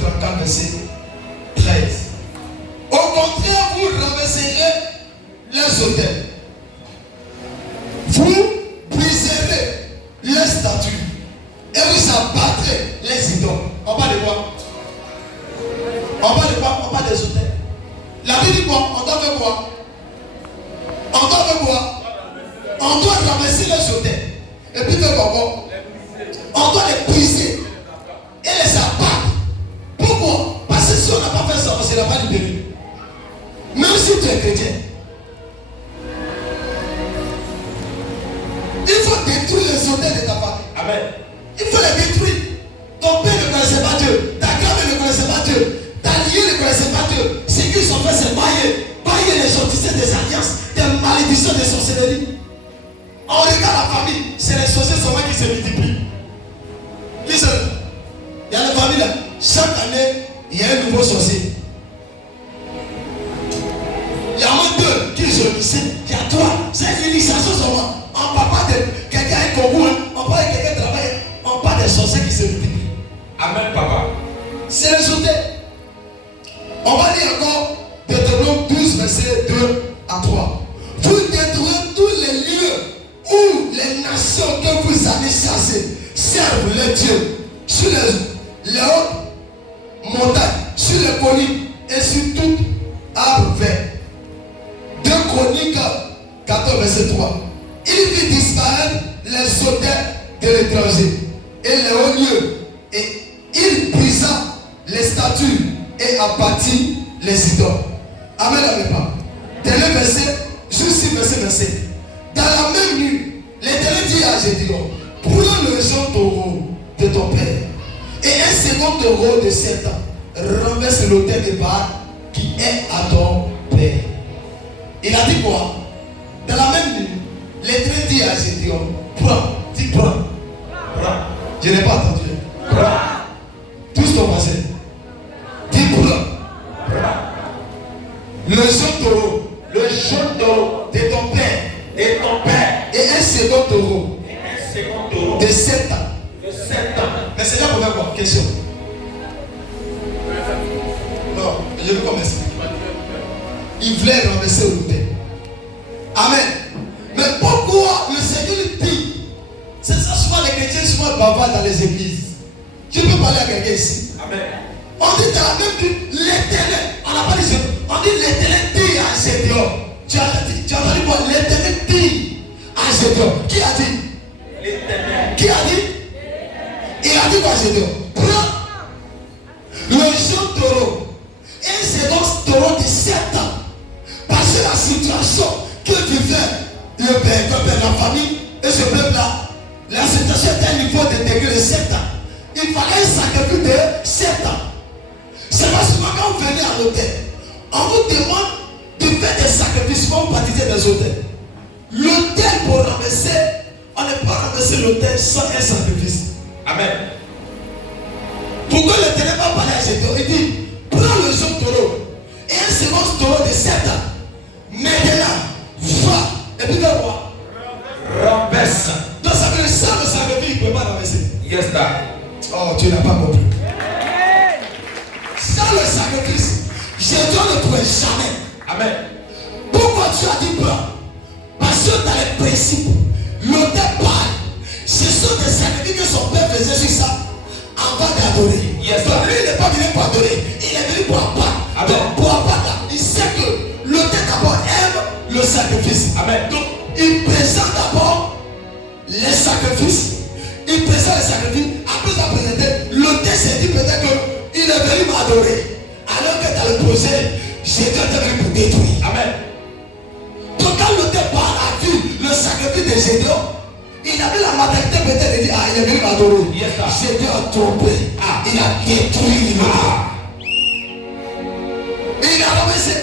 34, verset 13. Au contraire, vous ramasserez les autels. Vous briserez les statues. Et vous abattrez les idoles. On parle de quoi? On parle de quoi? On parle des autels. La Bible dit quoi? On doit faire quoi? On doit faire quoi? On doit ramasser les autels. Et puis faire quoi? On doit les briser et les abattre. Pourquoi? Parce que si on n'a pas fait ça, on ne sera pas libéré. Même si tu es chrétien, il faut détruire les autels de ta famille. Amen. Il faut les détruire. Ton père ne connaissait pas Dieu. Ta grand-mère ne connaissait pas Dieu. Ta liée ne connaissait pas Dieu. Ce qu'ils ont fait, c'est bailler les gens, des alliances, des malédictions, des sorcelleries. On regarde la famille, c'est les sorciers seulement qui se multiplient. Qui se... Il y a des familles là, chaque année, il y a un nouveau sorcier. Il y a moins deux qui se réunissent, il y a trois. C'est une initiation seulement. On ne parle pas de quelqu'un qui est concours, on parle de quelqu'un qui travaille, on parle des sorciers qui se multiplient. Amen, papa. C'est les autels. On va lire encore Deutéronome 12, verset 2 à 3. Vous détruirez tous les lieux où les nations que vous avez chassées servent les dieux, sur les hautes montagnes, sur les collines et sur tout arbre vert. 2 Chroniques 14, verset 3. Il fit disparaître les autels de l'étranger et les hauts lieux, et il brisa les statues et abattit les idoles. Amen, amen, pas. Dernier verset, juste 6 verset. Dans la même nuit, l'Éternel dit à Gédéon, prends le jeune taureau de ton père et un second taureau de 7 ans, renverse l'autel de Baal qui est à ton père. Il a dit quoi? Dans la même nuit, l'Éternel dit à Gédéon, prends, dis prends. Je n'ai pas entendu. Prends. Tous ton passé. Dis prends. Le jaune taureau de ton père et un second taureau de 7 ans. Mais c'est là pour faire quoi? Question. Non, je veux commencer. Il voulait renverser l'autel. Amen. Mais pourquoi le Seigneur dit? C'est ça, souvent les chrétiens souvent bavards dans les églises. Je peux parler à quelqu'un ici. Amen. On dit dans la même vie, l'Éternel, on n'a pas dit ça. On dit l'Éternel dit à Gédéon. Tu as entendu quoi? L'Éternel dit à Gédéon. Qui a dit? L'Éternel. Qui a dit? Il a dit quoi Gédéon? Prends le jeune taureau et un second taureau de 7 ans. Parce que la situation que vivait le père, la famille et ce peuple-là, la situation était à un niveau de degré de 7 ans. Il fallait un sacrifice de 7 ans. C'est pas souvent quand vous venez à l'hôtel, on vous demande de faire des sacrifices quand vous baptisez des hôtels. L'hôtel pour ramasser, on ne peut pas ramasser l'hôtel sans un sacrifice. Amen. Pourquoi l'Éternel va parler à Gédéon? Il dit, prends le jeune taureau et un second taureau de 7 ans. Maintenant, va. Et puis fais quoi? Renverse. Donc ça veut dire ça le sacrifice, il ne peut pas ramasser. Yes, sir. Oh, tu n'as pas compris. Sans le sacrifice, Gédéon ne pourrait jamais. Amen. Pourquoi tu as dit prends? Parce que dans les principes, l'autel parle. Ce sont des sacrifices que son père faisait sur ça avant d'adorer. Yes. Donc lui, il n'est pas venu pour adorer, il est venu pour abattre. Donc pour abattre là, il sait que l'autel d'abord aime le sacrifice. Amen. Donc il présente d'abord les sacrifices. Il présente les sacrifices. Après il a présenté, l'autel s'est dit peut-être qu'il est venu m'adorer. Alors que dans le projet, Gédéon est venu pour détruire. Amen. Donc quand l'autel parle a vu le sacrifice de Gédéon, il avait la maternité peut-être de dire, ah, il est venu m'adorer. Yes, Gédéon a trompé. Ah. Il a détruit l'autel. Et il a ramassé.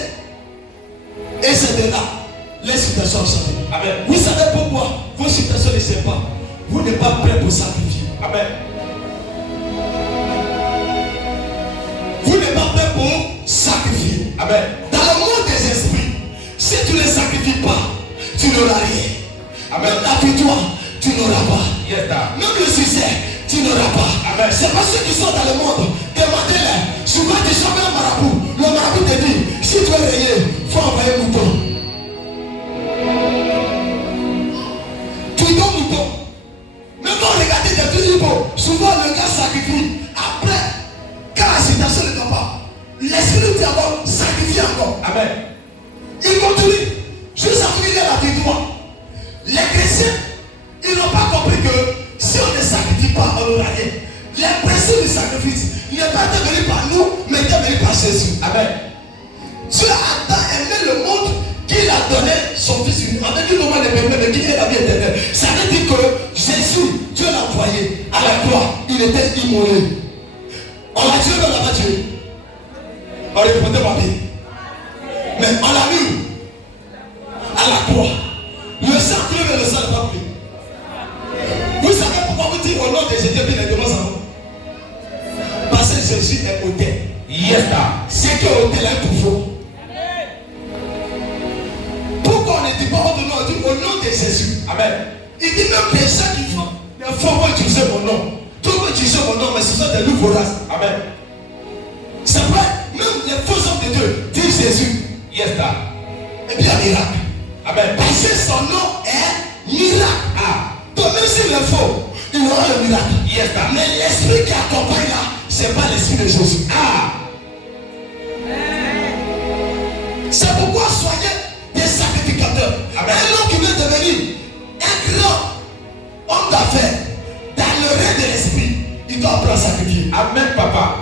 Et c'est de là, les situations ont changé. Amen. Vous savez pourquoi vos situations ne sont pas. Vous n'êtes pas prêts pour sacrifier. Amen. Vous n'êtes pas prêts pour sacrifier. Amen. Dans le monde des esprits, si tu ne sacrifies pas, tu n'auras rien. Amen. Même la victoire, tu n'auras pas. Yes, même le succès, tu n'auras pas. Amen. C'est pas ceux qui sont dans le monde. Demandez-les. Amen. Il continue. Juste avant qu'il ait la victoire. Les chrétiens, ils n'ont pas compris que si on ne sacrifie pas, on n'aura rien. Les principes du sacrifice n'est pas devenu par nous, mais devenu par Jésus. Amen. Dieu a tant aimé le monde qu'il a donné son fils unique. En dit comment les peuples mais qu'il est la vie éternelle. Ça veut dire que Jésus, Dieu l'a envoyé à la croix. Il était immolé. On l'a tué, mais on l'a pas tué. On répondait ma vie. Mais on l'a mis à la croix. Le sang coule, mais le sang n'est pas coulé. Vous savez pourquoi vous dites au nom de Jésus, bien évidemment, ça va. Parce que Jésus est autel. Yes, c'est que autel a un pouvoir. Pourquoi on ne dit pas au nom de Jésus? Amen. Il dit même les gens qui font, il ne faut pas utiliser mon nom. Tout le monde utilise mon nom, mais ce sont des loups voraces. Amen. C'est vrai, même les faux hommes de Dieu disent Jésus. Yes, et puis il y a un miracle. Amen. Parce que son nom est miracle. Ah. Donc même s'il est faux, il aura le miracle. Yes, mais l'esprit qui accompagne là, ce n'est pas l'esprit de Jésus. Ah. C'est pourquoi soyez des sacrificateurs. Amen. Un homme qui veut devenir un grand homme d'affaires dans le règne de l'esprit, il doit apprendre à sacrifier. Amen, papa.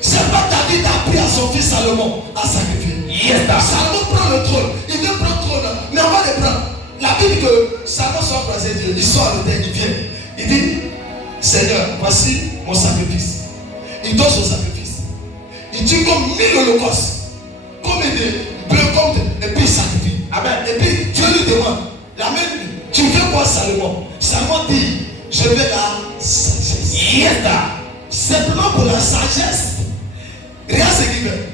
C'est pas David a appris à son fils Salomon à sacrifier. Yes, Salomon prend le trône. Il veut prendre le trône, mais on va le prendre. La Bible dit que Salomon soit croisé Dieu. Il sort à l'autel, il vient. Il dit, Seigneur, voici mon sacrifice. Il donne son sacrifice. Il dit comme 1000 holocaustes. Comme des bleus, comme et puis il sacrifie. Amen. Et puis Dieu lui demande, la même, tu veux quoi Salomon? Salomon dit, je veux la sagesse. Yes, simplement pour la sagesse. Rien ce qu'il veut.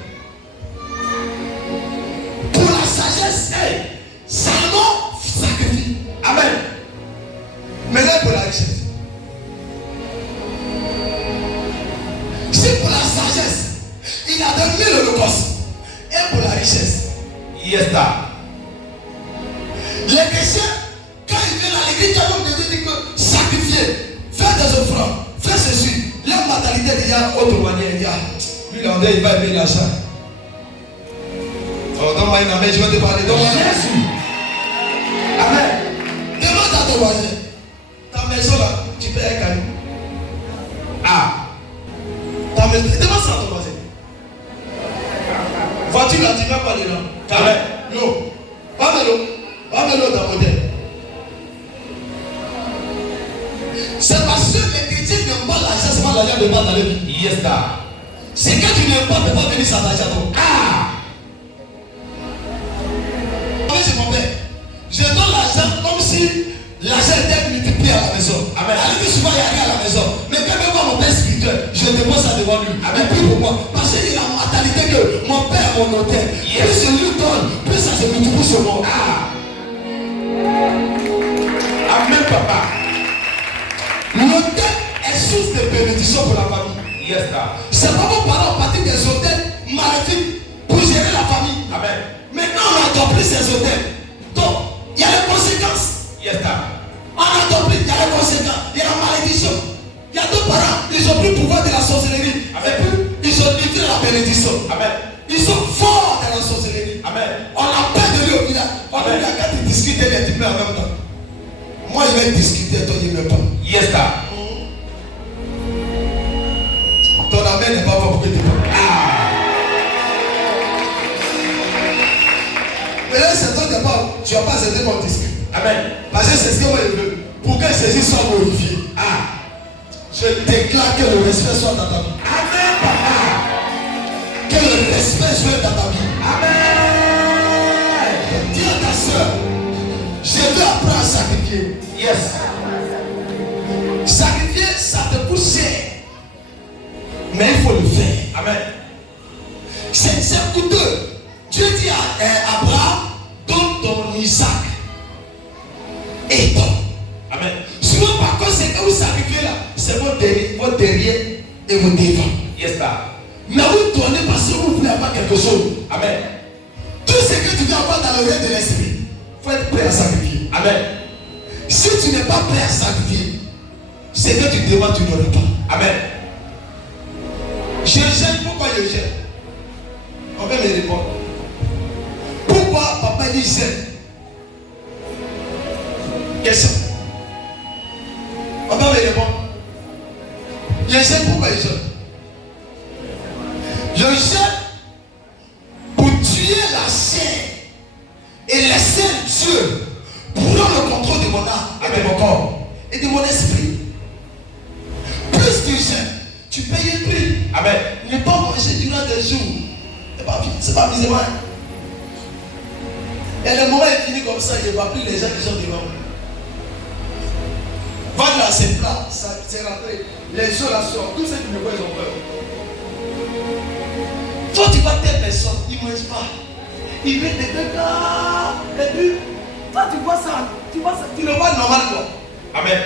Pour la sagesse, hey, Salomon sacrifie. Amen. Maintenant pour la richesse. C'est pour la sagesse. Il a donné l'Holocauste. Et pour la richesse. Yes, les chrétiens, quand ils viennent à l'église, ils disent que sacrifier, faire des offrandes, faire ceci. Leur mentalité déjà autre manière. Il dit, lui, il va aimer l'argent. Oh, donne-moi une amène, je vais te parler. Donne-moi Jésus. Amen. Demande à ton voisin. Ta maison là, tu peux un caillou. Ah. Ta maison, demande ça à ton voisin. Voiture là, tu ne vas pas dedans. Amen. Non. Pas de l'eau dans mon tête. C'est parce que les chrétiens n'aiment pas l'argent, c'est pas l'argent de pas dans la vie. Yes, c'est que tu n'aimes pas, ne pas venir sans l'argent. Ah! C'est mon père. Je donne l'argent comme si l'argent était multiplié à la maison. Amen. Elle dit souvent il n'y a rien à la maison. Mais quand je vois mon père spirituel, je dépose ça devant lui. Amen. Plus pour moi. Parce qu'il a la mentalité que mon père est mon hôtel. Yes. Plus je lui donne, plus ça se multiplie sur moi. Ah! Amen, papa. L'hôtel est source de bénédiction pour la famille. Yes, c'est pas vos parents partir des hôtels maléfiques pour gérer la famille. Amen. Maintenant, on n'adopte plus ces hôtels. Donc, il y a les conséquences. Yes, on n'adopte plus, il y a les conséquences. Il y a la malédiction. Il y a deux parents, ils ont plus le pouvoir de la sorcellerie. Amen. Et puis, ils ont livré la bénédiction. Amen. Ils sont forts dans la sorcellerie. Amen. On a peur de lui au village. On a dit, quand ils discutent les types en même temps. Moi, je vais discuter, toi, il ne veut pas. Yes, ton amen n'est pas bon pour que tu parles. Ah. Mais là, c'est toi d'abord, tu n'as pas accepté mon discours. Amen. Parce que c'est ce que moi je veux. Pour que Jésus soit glorifié. Ah. Je déclare que le respect soit dans ta vie. Amen, papa. Que le respect soit dans ta vie. Amen. Dis à ta soeur, je veux apprendre à sacrifier. Yes. Sacrifier, ça te pousse. Mais il faut le faire. Amen. C'est coûteux. Dieu dit à Abraham, donne ton Isaac et ton. Amen. Souvent par contre, c'est que vous sacrifiez là, c'est votre derrière et votre devant. Yes, mais vous tournez parce que vous voulez avoir quelque chose. Amen. Tout ce que tu veux avoir dans le règne de l'esprit, il faut être prêt à sacrifier. Amen. Si tu n'es pas prêt à sacrifier, c'est que tu demandes, tu n'auras pas. Amen. Je gêne, pourquoi je gêne? On va me répondre. ils aiment? Question. On va me répondre. Je sais pourquoi ils jeûnent. Je jeûne pour tuer la chair et laisser Dieu prendre le contrôle de mon âme et de mon corps et de mon esprit. Plus tu jeûnes, tu payes le prix. Amen. Ne pas manger durant des jours. C'est pas misérable. Et le moment est fini comme ça, il ne voit plus les gens qui sont devant. Va là, c'est plat, ça c'est rentré. Les gens là sortent, tous ceux qui me voient, ils ont peur. Toi, tu vois telle personne, il ne mange pas. Il met des trucs là. Et puis, toi, tu vois ça, tu le vois normal, quoi. Amen.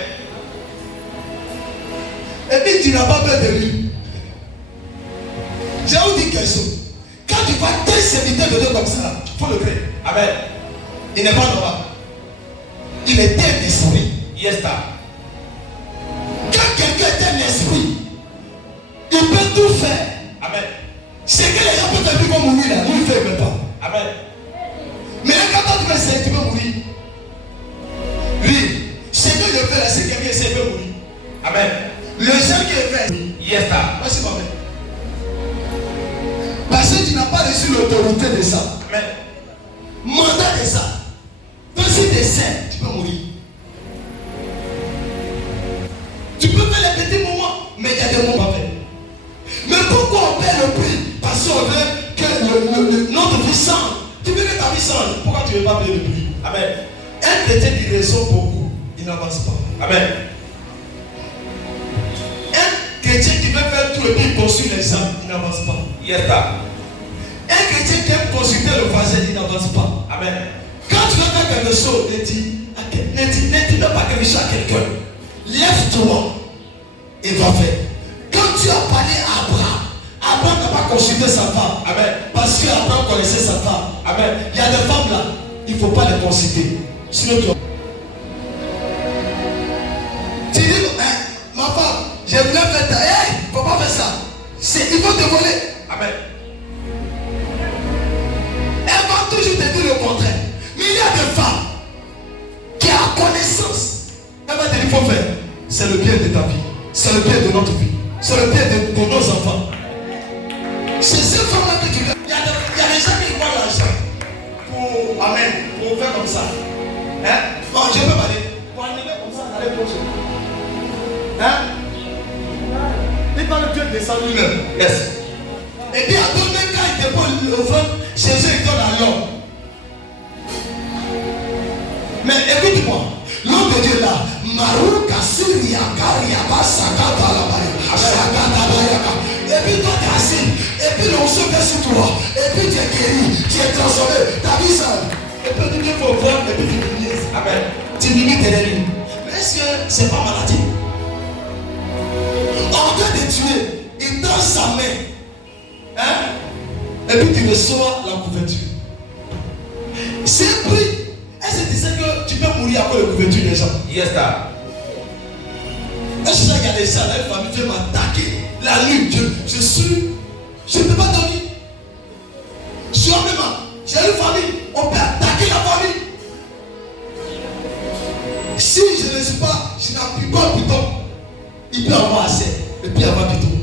Et puis, tu n'as pas peur de lui. J'ai vous dit quelque chose. Quand tu vois tel serviteur de Dieu comme ça, il faut le créer. Amen. Il n'est pas normal. Il est un esprit. Yes, sir. Quand quelqu'un est un esprit, il peut tout faire. Amen. C'est que les gens peuvent dire qu'on mourir là, lui ne fait même pas. Amen. Mais quand tu veux essayer, tu peux mourir. Lui, ce que je fais là, c'est quelqu'un essaie de mourir. Amen. Le seul qui est fait. Yes, sir. Moi, c'est pas vrai. Parce que tu n'as pas reçu l'autorité de ça. Amen. Mandat de ça. Donc si tu essaies, tu peux mourir. Tu peux faire les petits moments, mais il y a des moments à faire. Mais pourquoi on paie le prix? Parce qu'on veut que notre vie change. Tu veux que ta vie change. Pourquoi tu ne veux pas payer le prix? Amen. Un chrétien qui raisonne beaucoup, il n'avance pas. Amen. Un chrétien qui veut faire tout et puis il poursuit les gens, il n'avance pas. Yes, sir. Un chrétien qui aime consulter le voisin, il n'avance pas. Amen. Quand tu veux faire quelque chose, ne dis pas quelque chose à quelqu'un. Lève-toi et va faire. Quand tu as parlé à Abraham n'a pas consulté sa femme. Amen. Parce qu'Abraham connaissait sa femme. Amen. Il y a des femmes là, il ne faut pas les consulter. Sinon tu dis, ma femme, je voulais faire ta. Il ne faut pas faire ça. Il faut te voler. Amen. Elle va toujours te dire le contraire. Mais il y a des femmes qui ont connaissance. Elle va te dire, il faut faire. C'est le bien de ta vie. C'est le bien de notre vie. C'est le bien de nos enfants. C'est ces femmes-là que tu veux. Il y a des gens qui voient l'argent pour, amen, pour faire comme ça. Hein? Non, je peux m'aller. Pour animer comme ça, aller proche. Hein? Et quand le Dieu descend lui-même. Yes. Et puis à tout même quand il dépose l'offrande, chez eux, il donne à l'homme. Mais écoute-moi, l'homme de Dieu là, Marouka Syria, Kariaba, Sakata, et puis toi tu es assis, et puis l'on se fait sur toi, et puis tu es guéri, tu es transformé, ta vie ça. Et puis tu faut voir, et puis tu diminues. Amen. Tu diminues tes lignes. Mais est-ce que c'est pas maladie? En train de tuer, il tend sa main. Hein? Et puis tu reçois la couverture. C'est pris. Est-ce que tu sais que tu peux mourir après la couverture des gens? Yes, sir. Est-ce que il y a des gens, la famille, Dieu m'a attaqué. La nuit, je ne peux pas dormir. Sûrement, j'ai une famille, on peut attaquer la famille. Si je ne suis pas, je n'appuie pas le bouton, il peut avoir assez, et puis avoir plutôt.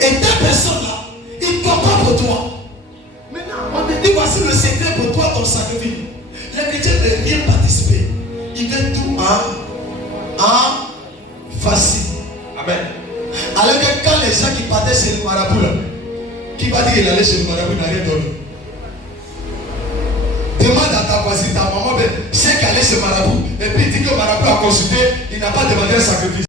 Et telle personne-là, il ne comprend pas pour toi. Maintenant, on te dit, voici le secret pour toi, ton sacrifice. Les chrétiens ne veulent rien participer. Ils veulent tout en facile. Amen. Alors que quand les gens qui partaient chez le marabout, là, qui va dire qu'il allait chez le marabout, il n'a rien donné. Demande à ta voisine, ta maman, c'est qu'elle est chez le marabout. Et puis il dit que le marabout a consulté, il n'a pas demandé un sacrifice.